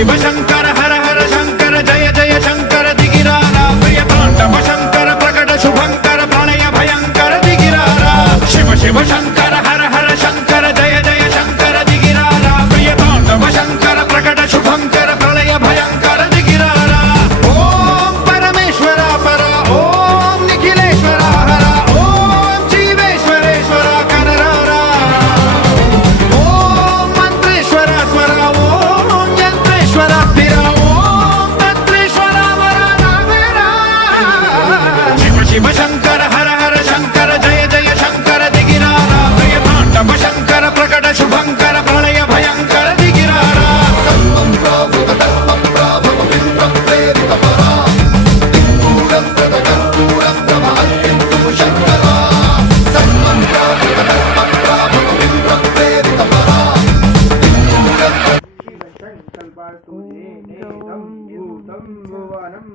शिव शंकर हर हर शंकर जय जय शंकर दिगिरारा प्रिय तांडव शंकर प्रकट शुभंकर प्रणय भयंकर दिगिरारा शिव शिव शंकर हर हर शंकर जय जय शंकर दिगिरारा प्रिय तांडव शंकर प्रकट शुभंकर प्रणय भयंकर दिगिरारा ओम परमेश्वरा परा ओम निखिलेश्वरा हरा ओम जीवेश्वरेश्वरा कनरारा ओम मंत्रेश्वरा स्वरा ओम यंत्रेश्वरा स्थिरा ओम तंत्रेश्वरा वरा नागेरा शिव शिव शंकर हर हर शंकर जय जय शंकर दिगिरारा प्रिय तांडव शंकर प्रकट शुभंकर प्रणय भयंकर दिगिरारा संकल्पास्तु येनेदं भूतं भुवनं